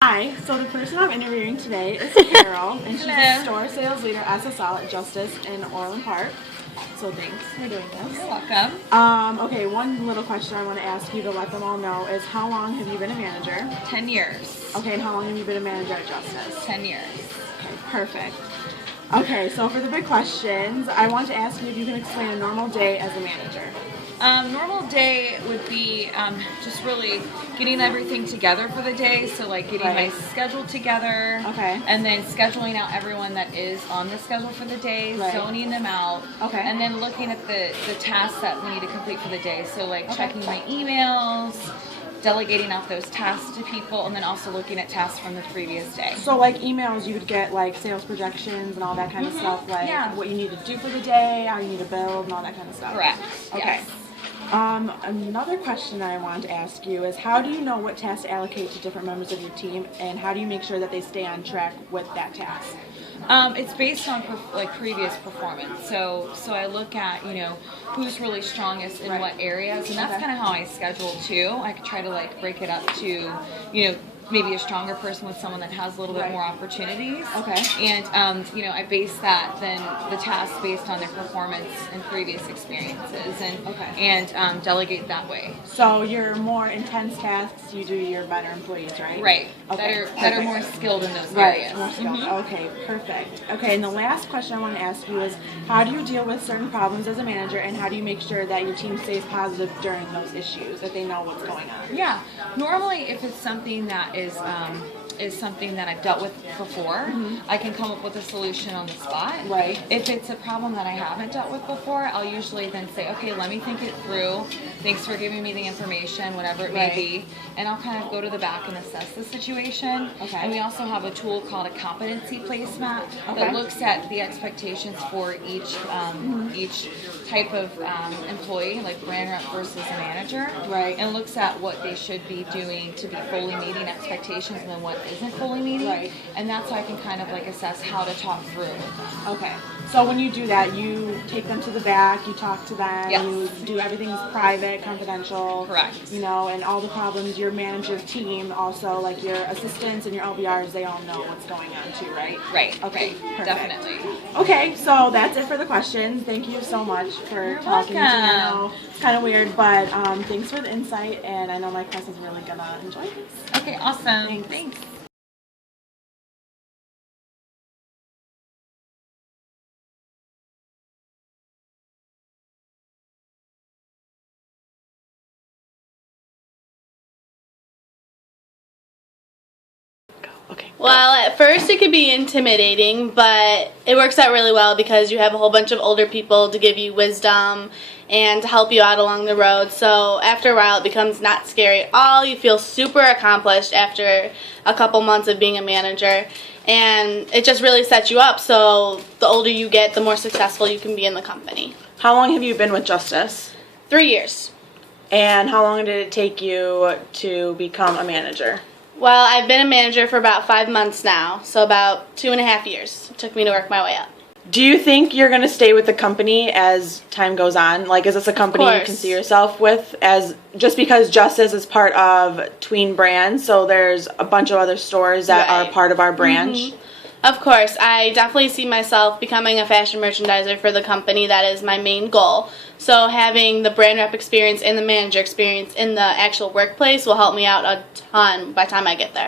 Hi, so the person I'm interviewing today is Carole, and she's a store sales leader SSL at Justice in Orland Park. So thanks for doing this. You're welcome. Okay, one little question I want to ask you to let them all know is how long have you been a manager? 10 years. Okay, and how long have you been a manager at Justice? 10 years. Okay, perfect. Okay, so for the big questions, I want to ask you if you can explain a normal day as a manager. Normal day would be just really getting everything together for the day. So like getting my schedule together. Okay. And then scheduling out everyone that is on the schedule for the day, zoning them out. Okay. And then looking at the tasks that we need to complete for the day. So like checking my emails, delegating out those tasks to people, and then also looking at tasks from the previous day. So like emails, you would get like sales projections and all that kind of stuff, like what you need to do for the day, how you need to build, and all that kind of stuff. Correct. Okay. Yes. Another question that I wanted to ask you is how do you know what tasks to allocate to different members of your team, and how do you make sure that they stay on track with that task? It's based on previous performance. So I look at who's really strongest in what areas, and that's kind of how I schedule too. I could try to break it up to maybe a stronger person with someone that has a little bit more opportunities. Okay. And I base that then the tasks based on their performance and previous experiences, and delegate that way. So your more intense tasks, you do your better employees, right? Right. Okay. That are more skilled in those areas. More skilled. Okay, perfect. Okay, and the last question I want to ask you is how do you deal with certain problems as a manager, and how do you make sure that your team stays positive during those issues, that they know what's going on? Yeah. Normally, if it's something that is something that I've dealt with before, I can come up with a solution on the spot. Right. If it's a problem that I haven't dealt with before, I'll usually then say, okay, let me think it through. Thanks for giving me the information, whatever it may be. And I'll kind of go to the back and assess the situation. Okay. And we also have a tool called a competency placemat that looks at the expectations for each type of employee, like brand rep versus a manager. Right. And looks at what they should be doing to be fully meeting expectations and then what isn't fully meeting. Right. And that's how I can kind of assess how to talk through it. Okay. So when you do that, you take them to the back, you talk to them, you do everything's private, confidential. Correct. And all the problems, your manager team also, like your assistants and your LBRs, they all know what's going on too, right? Right. Okay, perfect. Definitely. Okay, so that's it for the questions. Thank you so much for talking to me. I know it's kind of weird, but thanks for the insight, and I know my class is really going to enjoy this. Okay, awesome. Thanks. Okay. Well, at first it could be intimidating, but it works out really well because you have a whole bunch of older people to give you wisdom and to help you out along the road. So after a while it becomes not scary at all. You feel super accomplished after a couple months of being a manager, and it just really sets you up so the older you get, the more successful you can be in the company. How long have you been with Justice? 3 years. And how long did it take you to become a manager? Well, I've been a manager for about 5 months now, so about 2.5 years. It took me to work my way up. Do you think you're going to stay with the company as time goes on? Like, is this a company you can see yourself with? As just because Justice is part of Tween Brands, so there's a bunch of other stores that are part of our branch? Of course, I definitely see myself becoming a fashion merchandiser for the company. That is my main goal. So having the brand rep experience and the manager experience in the actual workplace will help me out a ton by the time I get there.